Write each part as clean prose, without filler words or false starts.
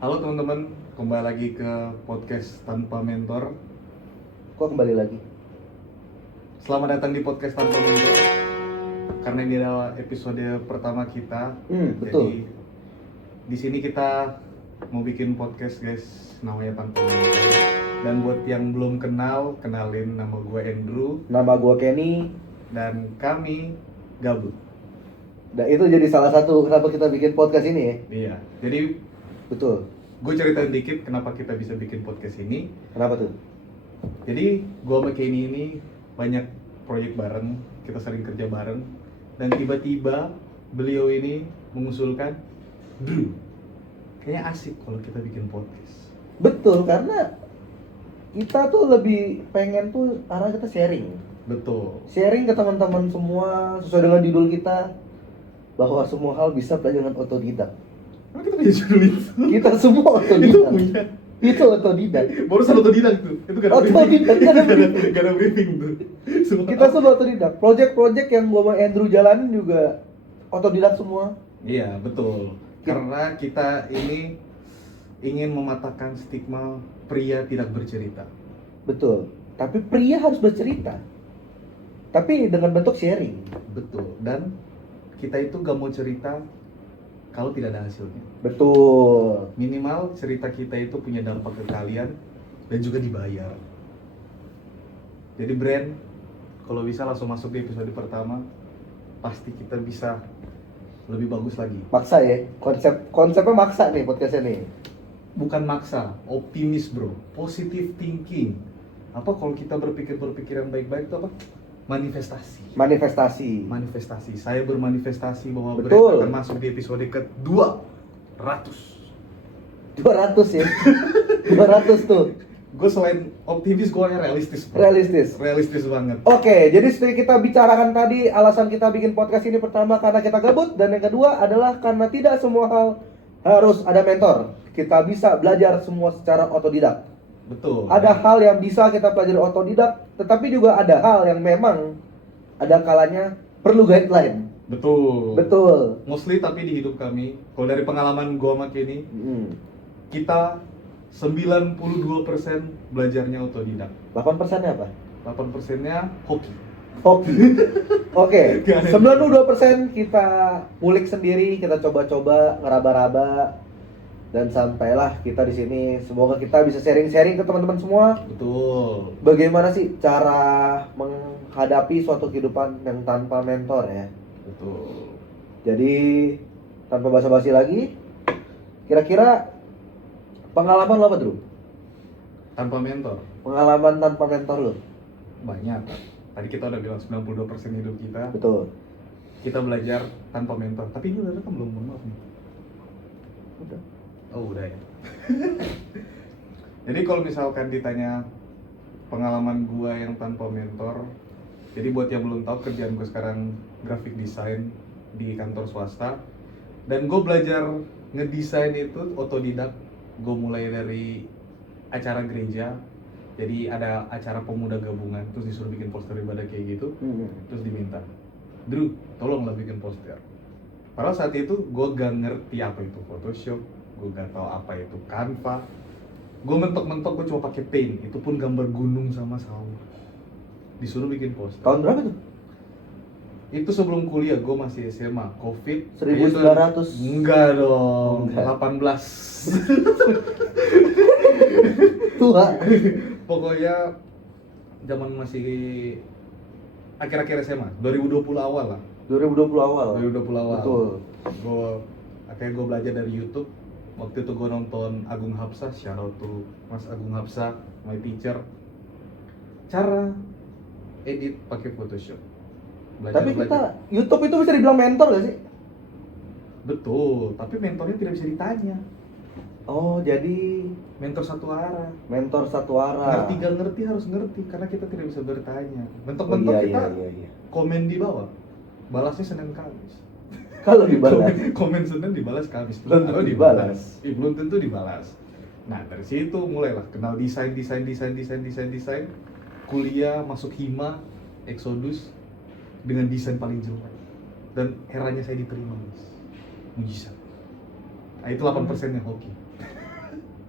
Halo teman-teman, kembali lagi ke podcast Tanpa Mentor. Kok kembali lagi? Selamat datang di podcast Tanpa Mentor. Karena ini adalah episode pertama kita. Betul. Jadi di sini kita mau bikin podcast guys, namanya Tanpa Mentor. Dan buat yang belum kenal, kenalin, nama gue Andrew Nama gua Kenny. dan kami gabut. Dan itu jadi salah satu kenapa kita bikin podcast ini ya. Iya. Jadi Betul. gue ceritain dikit kenapa kita bisa bikin podcast ini. Kenapa tuh? Jadi gua sama Kenny ini banyak proyek bareng, kita sering kerja bareng, dan tiba-tiba beliau ini mengusulkan, Drew, kayaknya asik kalau kita bikin podcast. Betul, karena kita tuh lebih pengen tuh arah kita sharing. Betul. Sharing ke teman-teman semua sesuai dengan judul kita, bahwa semua hal bisa belajar dengan otodidak. Emang kita punya judul itu? Kita semua Itu otodidak. punya. Itu otodidak. Barusan otodidak tuh. Itu gak ada Otodidak, briefing. gak ada Gak ada briefing tuh. Semua. Kita semua otodidak. Project-project yang gua sama Andrew jalanin juga otodidak semua. Iya, betul. Karena kita ini ingin mematahkan stigma pria tidak bercerita. Betul. Tapi pria harus bercerita. Tapi dengan bentuk sharing. Betul. Dan kita itu gak mau cerita kalau tidak ada hasilnya. Betul. Minimal cerita kita itu punya dampak ke kalian dan juga dibayar. Jadi brand, kalau bisa langsung masuk di episode pertama, pasti kita bisa lebih bagus lagi. Maksa ya. Konsepnya maksa nih podcastnya nih. Bukan maksa, optimis bro, positive thinking. Apa kalau kita berpikiran baik-baik itu apa? Manifestasi. Manifestasi. Saya bermanifestasi bahwa Betul. brand akan masuk di episode ke-200. 200 ya. 200 tuh. Gue selain optimis, gue orangnya realistis bro. Realistis banget. Oke, jadi seperti kita bicarakan tadi, alasan kita bikin podcast ini pertama karena kita gabut, dan yang kedua adalah karena tidak semua hal harus ada mentor. Kita bisa belajar semua secara otodidak. Betul. Ada hal yang bisa kita pelajari otodidak, tetapi juga ada hal yang memang ada kalanya perlu guideline. Betul. Mostly tapi di hidup kami, kalau dari pengalaman gue sama Kenny, kita 92% belajarnya otodidak. 8%-nya apa? 8%-nya hoki. Hoki. Oke. 92% kita ulik sendiri, kita coba-coba, ngeraba-raba, dan sampailah kita di sini. Semoga kita bisa sharing-sharing ke teman-teman semua. Betul. Bagaimana sih cara menghadapi suatu kehidupan yang tanpa mentor ya? Betul. Jadi tanpa basa-basi lagi, kira-kira pengalaman lo apa dulu? Tanpa mentor Pengalaman tanpa mentor lo? banyak. Tadi kita udah bilang 92% hidup kita Betul. kita belajar tanpa mentor. Tapi ini udah rekam belum? Mohon maaf nih. Udah. Oh udah ya. Jadi kalau misalkan ditanya pengalaman gua yang tanpa mentor, jadi buat yang belum tahu, kerjaan gua sekarang graphic design di kantor swasta, dan gua belajar ngedesain itu otodidak. Gua mulai dari acara gereja, jadi ada acara pemuda gabungan, terus disuruh bikin poster ibadah kayak gitu, terus diminta, Drew, tolonglah bikin poster. Padahal saat itu gue gak ngerti apa itu Photoshop, gue gak tahu apa itu Canva. Gue mentok-mentok gue cuma pakai Paint, itu pun gambar gunung sama sawah. Disuruh bikin poster. Tahun berapa tuh? Itu sebelum kuliah, gue masih SMA, Covid 1900. Enggak dong, Enggak. 18. Tua. Pokoknya zaman masih akhir-akhir SMA, 2020 awal lah. 2020 awal. 2020 awal. Betul. Akhirnya gue belajar dari YouTube. Waktu itu gue nonton Agung Hapsah, shout out to Mas Agung Hapsah, my teacher. Cara edit pakai Photoshop. Tapi kita YouTube itu bisa dibilang mentor gak sih? Betul, tapi mentornya tidak bisa ditanya. Oh, jadi Mentor satu arah. mentor satu arah. Ngerti gak ngerti harus ngerti karena kita tidak bisa bertanya. Mentok-mentok kita komen di bawah. Balasnya Senin Kamis. Kalau dibalas. Komen Senin dibalas Kamis. Belum tentu dibalas. Belum tentu dibalas. Nah, dari situ mulailah kenal desain. Kuliah masuk Hima, Exodus dengan desain paling jelek. Dan eranya saya diterima, guys. Mujizat. Nah, itu 8%-nya hoki.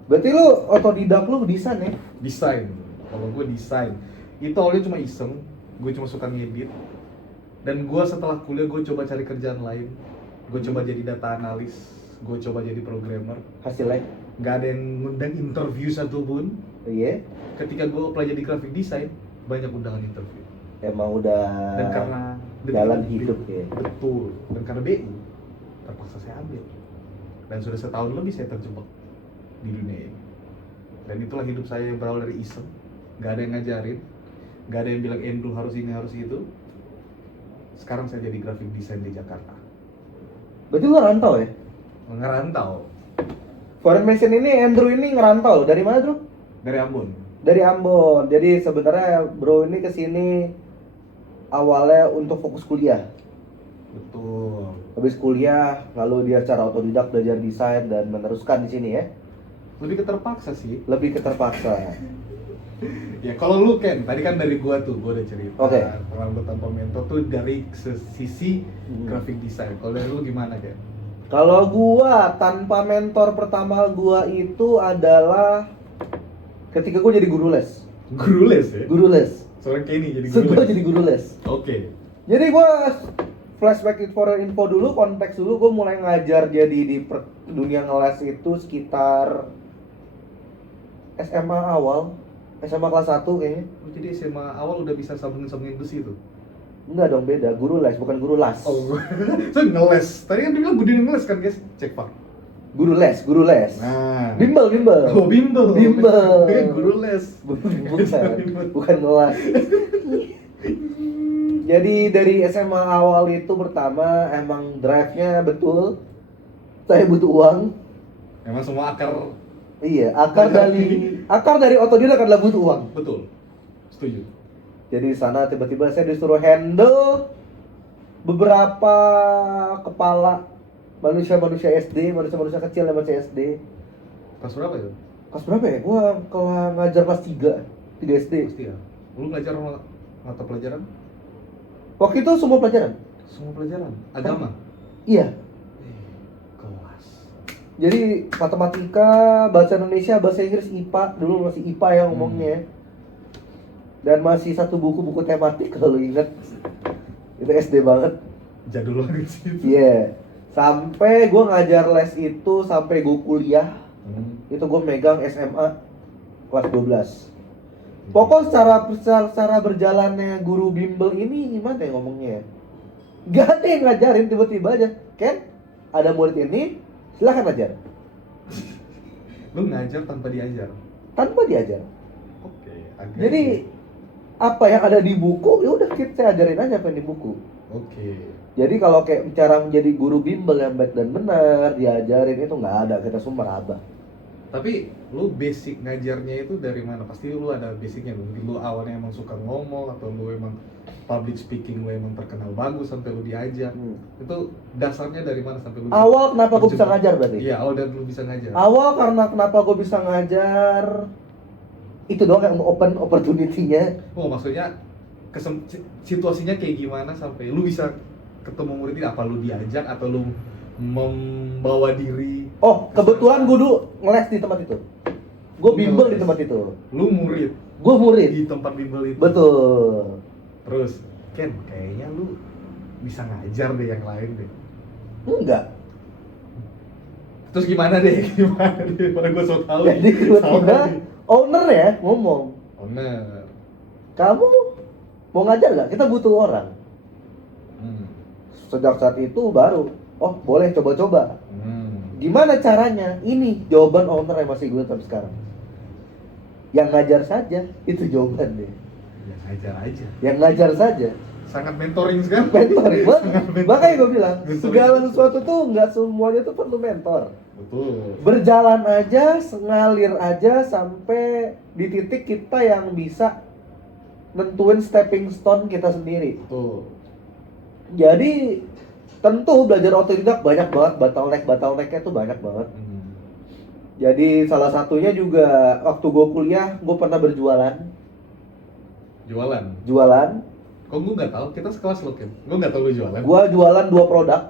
Berarti lu otodidak lu desain ya? Desain. Kalau gue desain, itu awalnya cuma iseng, gue cuma suka ngedit. Dan gue setelah kuliah gue coba cari kerjaan lain. Gue coba jadi data analis, gue coba jadi programmer. Hasilnya? Nggak ada yang ngundang interview satupun. Iya. Ketika gue apply jadi graphic design, banyak undangan interview. Emang udah Dan karena jalan hidup ya. Betul. Dan karena BU, terpaksa saya ambil. Dan sudah setahun lebih saya terjebak di dunia ini. Dan itulah hidup saya yang berawal dari iseng. Nggak ada yang ngajarin, nggak ada yang bilang Andrew harus ini harus itu. Sekarang saya jadi graphic design di Jakarta. Berarti lu rantau ya? Ngerantau Foreign Mission ini, Andrew ini ngerantau. Dari mana, Bro? dari Ambon. Dari Ambon. Jadi sebenarnya bro ini kesini awalnya untuk fokus kuliah. Betul. Habis kuliah, lalu dia secara otodidak belajar desain dan meneruskan di sini ya. Lebih keterpaksa sih. Lebih keterpaksa. Ya kalau lu Ken, tadi kan dari gua udah cerita. Oke. Pengalaman tanpa mentor tuh dari sisi Hmm. graphic design. Kalau dari lu gimana Ken? Kalau gua tanpa mentor pertama gua itu adalah ketika gua jadi guru les. Guru les ya? Guru les. Seorang Kenny jadi So, guru gua les. jadi guru les. Oke. Jadi gua flashback for info dulu, konteks dulu. Gua mulai ngajar jadi di dunia ngeles itu sekitar SMA awal, SMA kelas 1 kayaknya. Oh, jadi SMA awal udah bisa sambungin besi tuh? Enggak dong, beda. Guru les, bukan guru las. Oh, so ngeles. Tadi kan dibilang Budi ngeles kan guys? Cek pak. Guru les, guru les. Nah. Bimbel, bimbel. Oh, bimbel. Bimbel. Guru les. Bukan ngelas. Jadi dari SMA awal itu pertama emang drive-nya betul. Saya butuh uang. Emang semua akar. Iya, akar dari otodidak adalah butuh uang. Betul. Setuju. Jadi di sana tiba-tiba saya disuruh handle beberapa kepala manusia-manusia SD, manusia-manusia kecil yang masih SD. Kelas berapa ya? Kelas berapa ya? Gua kalau ngajar kelas 3 SD. Pasti ya. Lu ngajar mata pelajaran? Waktu itu semua pelajaran. Semua pelajaran. Agama. Iya. Kelas. Jadi matematika, bahasa Indonesia, bahasa Inggris, IPA, dulu masih IPA ya ngomongnya. Dan masih satu buku-buku tematik kalau lu inget. Itu SD banget. Jadul banget sih itu. Iya. Sampai gue ngajar les itu sampai gue kuliah. Itu gue megang SMA kelas 12. Pokok secara berjalannya guru bimbel ini gimana ya ngomongnya ya? Gak ada yang ngajarin, tiba-tiba aja Ken, ada murid ini, silahkan ajar. Lu ngajar tanpa diajar. Tanpa diajar. Oke. Jadi apa yang ada di buku, ya udah kita ajarin aja apa yang di buku. Oke. Jadi kalau kayak cara menjadi guru bimbel yang baik dan benar, diajarin itu nggak ada, kita semua meraba. Tapi lu basic ngajarnya itu dari mana? Pasti lu ada basicnya. Mungkin lu awalnya emang suka ngomong atau lu emang public speaking lu emang terkenal bagus sampai lu diajak. Itu dasarnya dari mana sampai lu bisa Awal kenapa gue bisa terjebak? ngajar berarti? Iya, awal dan lu bisa ngajar. Awal karena kenapa gue bisa ngajar itu doang yang open opportunity-nya. Oh, maksudnya situasinya kayak gimana sampai lu bisa ketemu murid ini? Apa lu diajak atau lu membawa diri? Oh, kebetulan gue dulu ngeles di tempat itu. Gue bimbel di tempat itu. Lu murid Gue murid. di tempat bimbel itu. Betul. Terus, Ken, kayaknya lu bisa ngajar deh yang lain deh. Enggak. Terus gimana deh? Gimana deh? Pada gue so tau. Jadi tiba-tiba owner ya ngomong, Owner. kamu mau ngajar nggak? Kita butuh orang. Hmm. Sejak saat itu baru, oh boleh coba-coba. Hmm. Gimana caranya? Ini jawaban owner yang masih gue sampai sekarang. Yang ngajar saja, itu jawaban deh. Ya ngajar aja. Yang ngajar saja. Sangat mentoring sekali. Mentoring banget. Makanya gue bilang, Mentoring. segala sesuatu tuh nggak semuanya tuh perlu mentor. Betul. Berjalan aja, ngalir aja sampai di titik kita yang bisa nentuin stepping stone kita sendiri. Betul. Jadi tentu belajar otodidak banyak banget, bottlenecknya tuh banyak banget. Jadi salah satunya juga waktu gue kuliah, gue pernah berjualan. Jualan. Kok gue nggak tahu? Kita sekelas lo Ken. Gue nggak tahu lu jualan. Gue jualan 2 produk.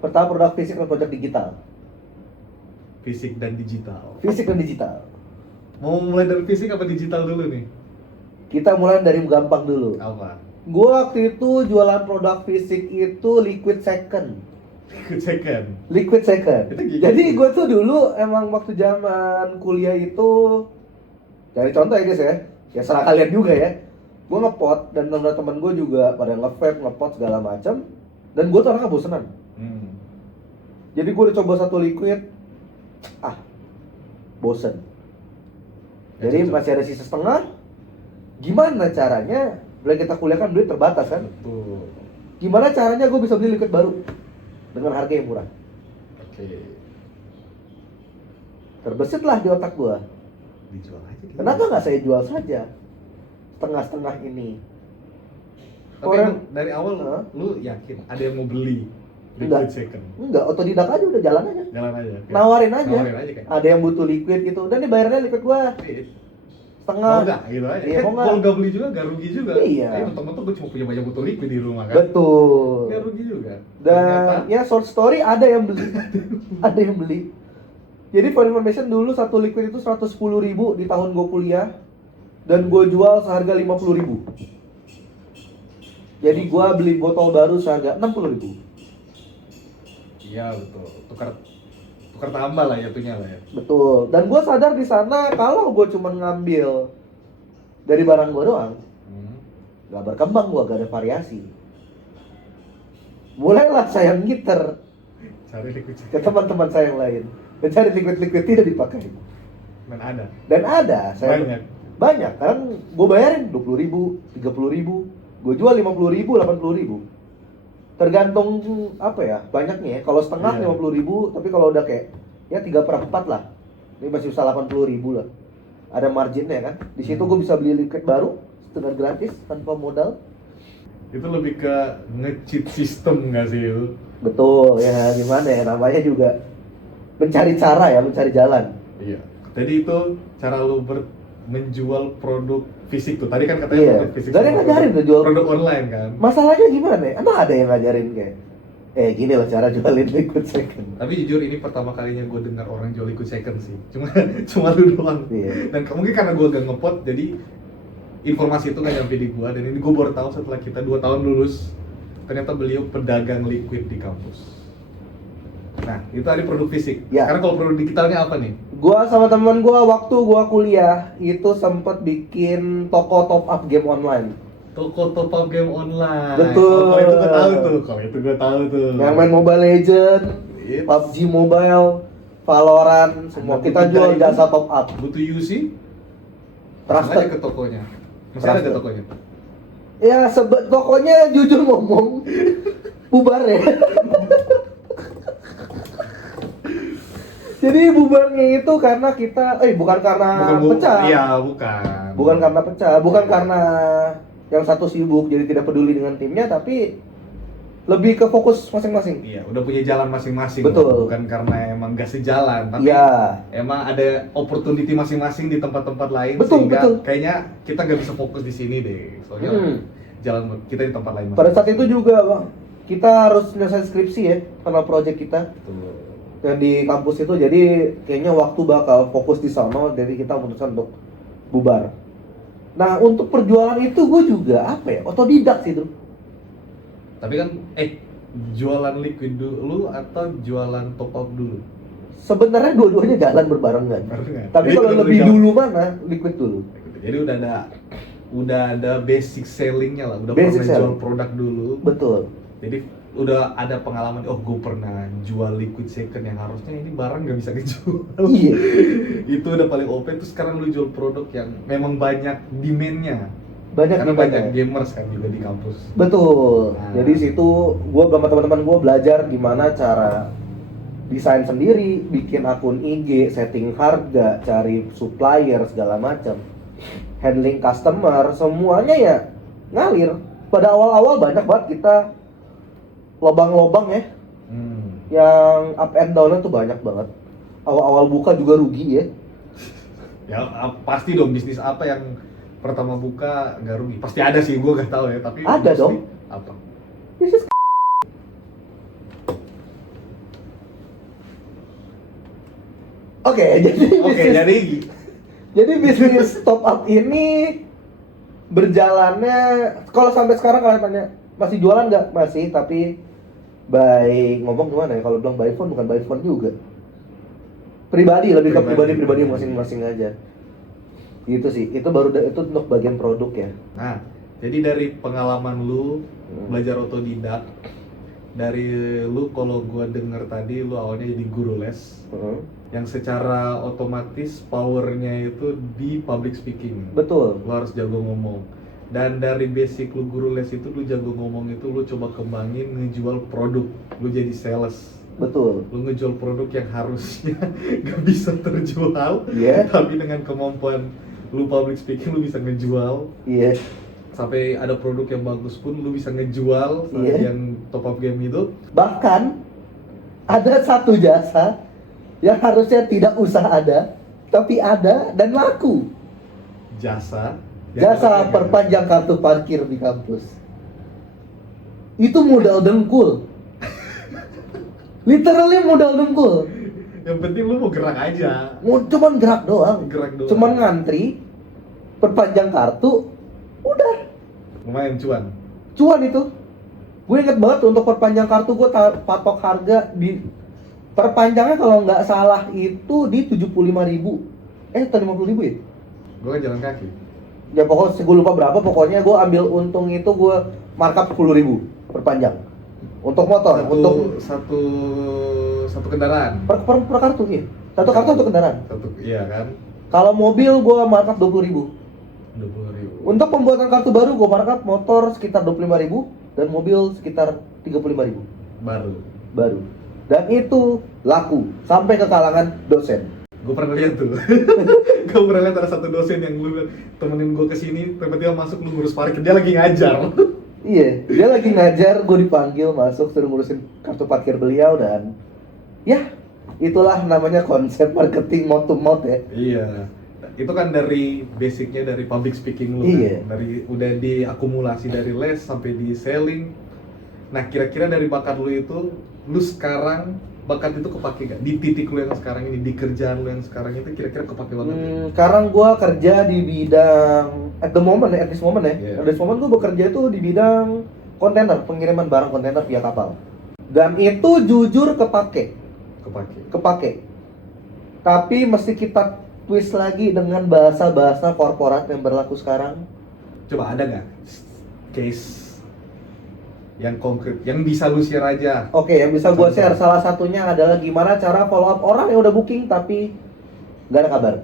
Pertama produk fisik dan produk digital. fisik dan digital. Fisik dan digital. Mau mulai dari fisik apa digital dulu nih? Kita mulai dari gampang dulu. Apa? Gue waktu itu jualan produk fisik itu liquid second. Liquid second. Liquid second. Itu gimana? Jadi gue tuh dulu emang waktu zaman kuliah itu, dari contoh ya guys ya, ya serah kalian juga ya. Gue ngepot dan teman-teman gue juga pada nge-vape, ngepot segala macam. Dan gue tuh orangnya bosenan. Jadi gue udah coba satu liquid, bosen. Jadi cocok. masih ada sisa setengah. Gimana caranya? Bila kita kuliah kan duit terbatas kan? Betul. Gimana caranya gue bisa beli liquid baru dengan harga yang murah? Oke. Terbesitlah di otak gue. Dijual aja. Kenapa nggak saya jual saja setengah-setengah ini? Tapi Orang- emang dari awal Hah? lu yakin ada yang mau beli Enggak. liquid second? Enggak, otodidak aja udah jalan aja. Jalan aja. Kayak- Nawarin aja. Nawarin aja kayak. Ada yang butuh liquid gitu. Dan nih bayarnya liquid gue setengah. Mau nggak gitu aja. Iya, Kan mau nggak? kalau nggak beli juga nggak rugi juga. Iya. Mentok-mentok gue cuma punya banyak botol liquid di rumah kan. Betul. Nggak rugi juga. Dan ya short story ada yang beli. Ada yang beli. Jadi for information dulu satu liquid itu 110.000 di tahun gue kuliah. Dan gue jual seharga 50.000. Jadi gue beli botol baru seharga 60.000. Iya betul. Tukar tambah lah ya punya lah ya. Betul. Dan gue sadar di sana kalau gue cuma ngambil dari barang gue doang, gak berkembang, gue gak ada variasi. Mulailah saya ngiter Cari liquid ke second. teman-teman saya yang lain, mencari liquid-liquid tidak dipakai. Dan ada. Dan ada, saya Banyak. banyak kan, gue bayarin 20.000, 30.000, gue jual 50.000, 80.000. Tergantung apa ya, banyaknya ya. Kalau setengah Iya. 50.000, tapi kalau udah kayak ya 3/4 lah, ini masih bisa 80.000 lah. Ada marginnya kan. Di situ gue bisa beli liquid baru setengah gratis tanpa modal. Itu lebih ke nge-cheat sistem nggak sih itu? Betul ya, gimana ya, namanya juga mencari cara ya, mencari jalan. Iya. Jadi itu cara lu menjual produk fisik tuh. Tadi kan katanya Iya. produk fisik. Gak ada yang sama ngajarin tuh jual produk online kan. Masalahnya gimana ya? Emang ada yang ngajarin kayak gini lah cara jualin liquid second. Tapi jujur ini pertama kalinya gue dengar orang jual liquid second sih. Cuma lu doang. Iya. Dan mungkin karena gue gak ngepot, jadi informasi itu gak nyampe di gue. Dan ini gue baru tahu setelah kita 2 tahun lulus, ternyata beliau pedagang liquid di kampus. Nah, itu tadi produk fisik. Ya. Sekarang kalau produk digitalnya apa nih? Gua sama teman gua waktu gua kuliah itu sempet bikin toko top up game online. Toko top up game online. Betul. Oh, kalau itu gue tahu tuh. Kalau itu gue tahu tuh. Yang main Mobile Legend, It's- PUBG Mobile, Valorant, semua Anak kita muda jual itu jasa top up. Butuh UC? Trusted. Langsung aja ke tokonya. Masih ada Trusted. ke tokonya. Ya tokonya jujur ngomong bubar ya. Jadi bubarnya itu karena kita, bukan karena pecah. Iya, bukan. Bukan karena pecah, bukan karena yang satu sibuk jadi tidak peduli dengan timnya, tapi lebih ke fokus masing-masing. Iya, udah punya jalan masing-masing. Betul. Bukan karena emang gak sejalan, tapi Iya. emang ada opportunity masing-masing di tempat-tempat lain. Betul, sehingga betul. kayaknya kita gak bisa fokus di sini deh. Soalnya jalan kita di tempat lain. Pada saat itu juga, Bang, kita harus menyelesaikan skripsi ya, karena project kita Betul. yang di kampus itu, jadi kayaknya waktu bakal fokus di sana, jadi kita memutuskan untuk bubar. Nah, untuk perjualan itu gue juga otodidak sih, Bro. Tapi kan, jualan liquid dulu atau jualan top up dulu? Sebenarnya dua-duanya jalan berbarengan. Barengan. Tapi Jadi kalau udah lebih jalan. dulu mana? Liquid dulu. Jadi udah ada basic sellingnya lah, udah Basic pernah jual selling. produk dulu. Betul. Jadi udah ada pengalaman, gue pernah jual liquid second yang harusnya ini barang gak bisa dijual. Iya. Itu udah paling OP. Terus sekarang lu jual produk yang memang banyak demand-nya. Banyak Karena gimana? banyak gamers kan juga di kampus. Betul. Nah. Jadi situ gue sama teman-teman gue belajar gimana cara desain sendiri, bikin akun IG, setting harga, cari supplier segala macam, handling customer, semuanya ya ngalir. Pada awal-awal banyak banget kita lobang-lobang ya, yang up and down-nya tuh banyak banget. Awal-awal buka juga rugi ya. Ya pasti dong, bisnis apa yang pertama buka nggak rugi? Pasti ada sih, gue gak tahu ya. Tapi Ada mostly dong. Apa? Bisnis . Oke, jadi bisnis top up ini berjalannya, kalau sampai sekarang kalian tanya masih jualan nggak? Masih, tapi by ngomong gimana ya, kalau bilang by phone bukan by phone juga, pribadi, lebih ke pribadi masing-masing aja gitu sih. Itu baru itu untuk bagian produk ya. Nah, jadi dari pengalaman lu belajar otodidak, dari lu kalau gua denger tadi lu awalnya jadi guru les, yang secara otomatis powernya itu di public speaking. Betul. Lu harus jago ngomong. Dan dari basic lu guru les itu lu jago ngomong itu lu coba kembangin ngejual produk. Lu jadi sales. Betul. Lu ngejual produk yang harusnya gak bisa terjual. Iya. Tapi dengan kemampuan lu public speaking lu bisa ngejual. Iya. Sampai ada produk yang bagus pun lu bisa ngejual yang top up game itu. Bahkan ada satu jasa yang harusnya tidak usah ada, tapi ada dan laku. Jasa Perpanjang kartu parkir di kampus. Itu modal dengkul. Literally modal dengkul. Yang penting lu mau gerak aja. Cuman gerak doang. Cuman ngantri, perpanjang kartu, udah. Lumayan Cuan itu. Gue inget banget untuk perpanjang kartu gue patok harga di perpanjangnya kalau nggak salah itu di 75.000. Atau 50.000 ya? Gue kan jalan kaki. Ya pokoknya gue lupa berapa, pokoknya gue ambil untung itu gue markup 10.000 perpanjang. Untuk motor, satu kendaraan. Per kartu ya. Satu kartu untuk kendaraan. Iya kan? Kalau mobil gue markup 20.000. 20.000. Untuk pembuatan kartu baru gue markup motor sekitar 25.000 dan mobil sekitar 35.000. Baru. Dan itu laku sampai ke kalangan dosen. Gue pernah lihat tuh. Gue pernah lihat ada satu dosen yang lu temenin gue kesini, tiba-tiba masuk lu ngurus parkir, dia lagi ngajar. Iya, dia lagi ngajar, gue dipanggil masuk suruh ngurusin kartu parkir beliau, dan ya itulah namanya konsep marketing mouth to mouth ya. Iya. Itu kan dari basicnya dari public speaking lu iya. Kan? Dari udah diakumulasi dari les sampai di selling. Nah, kira-kira dari bakat lu itu, lu sekarang bakat itu kepake gak? Di titik lu yang sekarang ini, di kerjaan lu yang sekarang itu kira-kira kepake banget ya? Sekarang gue kerja di bidang at this moment gue bekerja itu di bidang kontainer, pengiriman barang kontainer via kapal. Dan itu jujur kepake. Tapi mesti kita twist lagi dengan bahasa-bahasa korporat yang berlaku sekarang. Coba ada nggak case yang konkret, yang bisa lu share aja? Oke, yang bisa gue share salah satunya adalah gimana cara follow up orang yang udah booking tapi nggak ada kabar.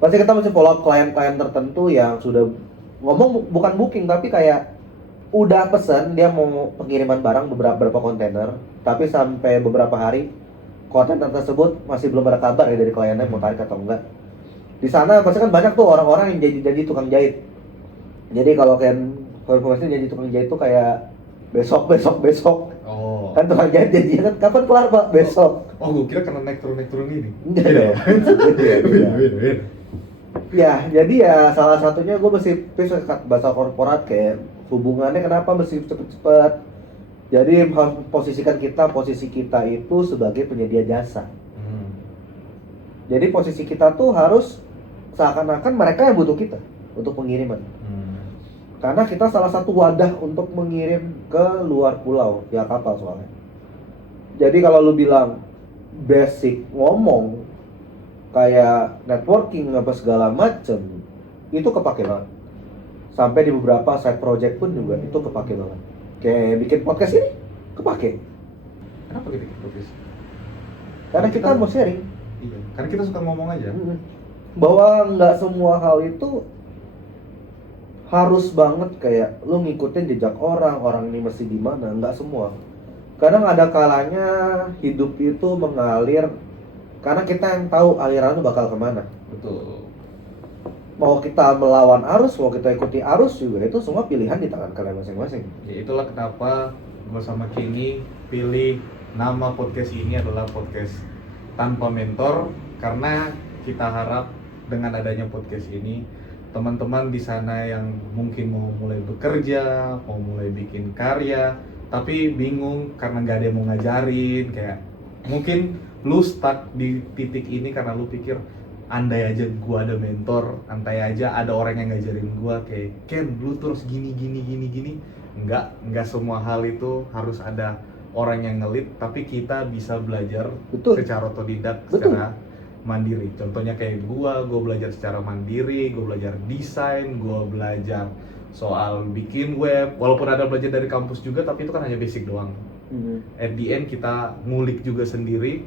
Pasti kita mesti follow up klien-klien tertentu yang sudah ngomong bukan booking tapi kayak udah pesen dia mau pengiriman barang beberapa kontainer, tapi sampai beberapa hari kontainer tersebut masih belum ada kabar ya dari kliennya mau tarik atau enggak. Di sana pasti kan banyak tuh orang-orang yang jadi tukang jahit. Jadi kalau informasi jadi tukang jahit tuh kayak besok. Oh. Kan tukang jahit janjinya kan kapan kelar Pak? Besok. Oh, gue kira karena naik turun ini. Beda. Ya, jadi ya salah satunya gue mesti bahasa korporat kayak hubungannya kenapa mesti cepet-cepet. Jadi posisi kita itu sebagai penyedia jasa. Jadi posisi kita tuh harus seakan-akan mereka yang butuh kita untuk pengiriman. Karena kita salah satu wadah untuk mengirim ke luar pulau via kapal soalnya. Jadi kalau lu bilang basic ngomong kayak networking apa segala macem, itu kepake banget. Sampai di beberapa side project pun juga itu kepake banget. Kayak bikin podcast ini kepake. Kenapa kita bikin podcast? Karena kita mau sharing. Iya, karena kita suka ngomong aja. Bahwa nggak semua hal itu harus banget kayak lu ngikutin jejak orang ini mesti gimana, nggak semua. Kadang ada kalanya hidup itu mengalir karena kita yang tahu aliran itu bakal kemana. Betul. Mau kita melawan arus, mau kita ikuti arus juga itu semua pilihan di tangan kalian masing-masing. Ya itulah kenapa gue sama Kenny pilih nama podcast ini adalah podcast tanpa mentor, karena kita harap dengan adanya podcast ini teman-teman di sana yang mungkin mau mulai bekerja, mau mulai bikin karya, tapi bingung karena nggak ada yang mau ngajarin, kayak mungkin lu stuck di titik ini karena lu pikir andai aja gua ada mentor, andai aja ada orang yang ngajarin gua kayak Ken, lu terus gini. Enggak semua hal itu harus ada orang yang ngelit, tapi kita bisa belajar Betul. secara otodidak, Betul. secara mandiri. Contohnya kayak gua belajar secara mandiri, gua belajar desain, gua belajar soal bikin web, walaupun ada belajar dari kampus juga, tapi itu kan hanya basic doang. At the end kita ngulik juga sendiri,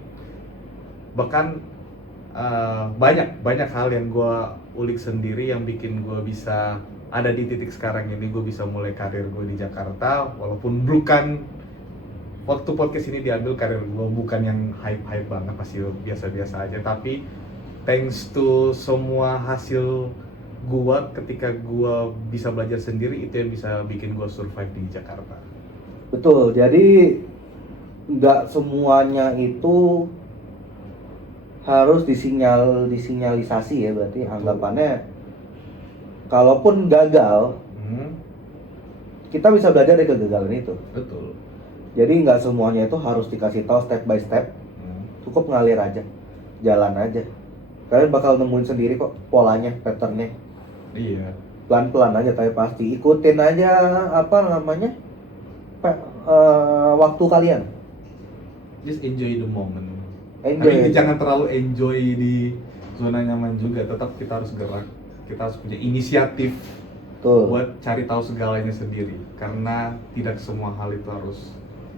bahkan banyak hal yang gue ulik sendiri yang bikin gue bisa ada di titik sekarang ini. Gue bisa mulai karir gue di Jakarta, walaupun bukan waktu podcast ini diambil karir gue bukan yang hype banget, masih biasa-biasa aja, tapi thanks to semua hasil gue ketika gue bisa belajar sendiri, itu yang bisa bikin gue survive di Jakarta. Betul, jadi nggak semuanya itu harus disinyalisasi ya, berarti Betul. anggapannya kalaupun gagal, kita bisa belajar dari kegagalan itu. Betul. Jadi nggak semuanya itu harus dikasih tahu step by step, cukup ngalir aja, jalan aja. Kalian bakal nemuin sendiri kok polanya, patternnya. Iya. Pelan-pelan aja, tapi pasti ikutin aja waktu kalian. Just enjoy the moment. Enjoy. Tapi jangan terlalu enjoy di zona nyaman juga. Tetap kita harus gerak. Kita harus punya inisiatif Tuh. buat cari tahu segalanya sendiri. Karena tidak semua hal itu harus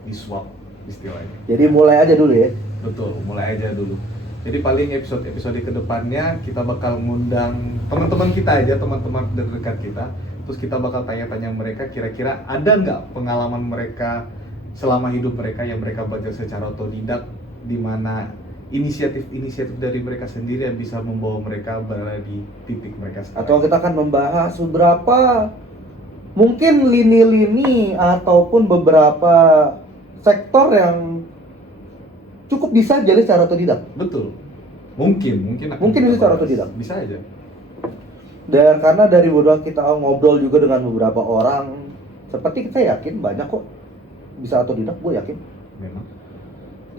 disuap istilahnya. Jadi mulai aja dulu ya. Betul, mulai aja dulu. Jadi paling episode kedepannya kita bakal ngundang teman-teman kita aja, teman-teman terdekat kita. Terus kita bakal tanya-tanya mereka kira-kira ada nggak pengalaman mereka selama hidup mereka yang mereka belajar secara otodidak, di mana inisiatif dari mereka sendiri yang bisa membawa mereka berada di titik mereka sekarang. Atau kita akan membahas beberapa mungkin lini-lini ataupun beberapa sektor yang cukup bisa jadi secara otodidak. Betul. Mungkin akan Mungkin kita bisa secara bahas. otodidak. Bisa aja. Dan karena dari beberapa kita ngobrol juga dengan beberapa orang, seperti kita yakin banyak kok bisa otodidak, gue yakin. Memang.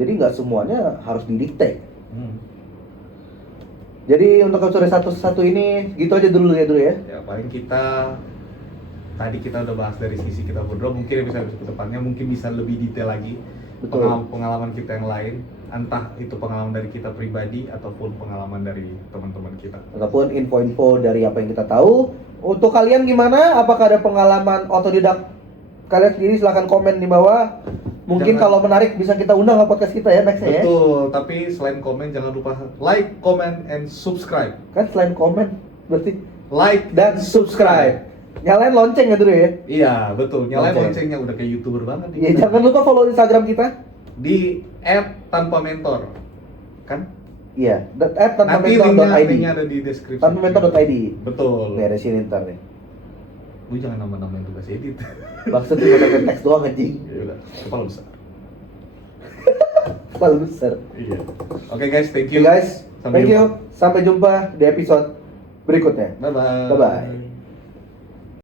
Jadi nggak semuanya harus didikte. Jadi untuk episode satu ini gitu aja dulu ya. Ya paling tadi kita udah bahas dari sisi kita berdua, mungkin bisa ke depannya mungkin bisa lebih detail lagi. Betul. Pengalaman kita yang lain, entah itu pengalaman dari kita pribadi ataupun pengalaman dari teman-teman kita. Ataupun info-info dari apa yang kita tahu. Untuk kalian gimana? Apakah ada pengalaman otodidak kalian sendiri? Silahkan komen di bawah. Mungkin kalau menarik bisa kita undang ke podcast kita ya nextnya ya. Betul, tapi selain komen jangan lupa like, comment, and subscribe. Kan selain komen berarti Like dan subscribe. Nyalain lonceng ya dulu ya. Iya, betul. Nyalain Lonceng. loncengnya, udah kayak YouTuber banget nih. Ya jangan lupa follow Instagram kita. Di @tanpa-mentor. Kan? Iya, Nanti @tanpamentor.id. linknya ada di deskripsi. tanpamentor.id. Betul. Beresin ntar nih. Gue jangan nambah-nambahin tugas edit. Maksudnya cuma teks doang anjing. Ya udah, kepala besar. Kepala besar. Iya. Oke guys, thank Oke you. guys, Sampai thank jumpa. you. Sampai jumpa di episode berikutnya. Bye bye. Bye bye.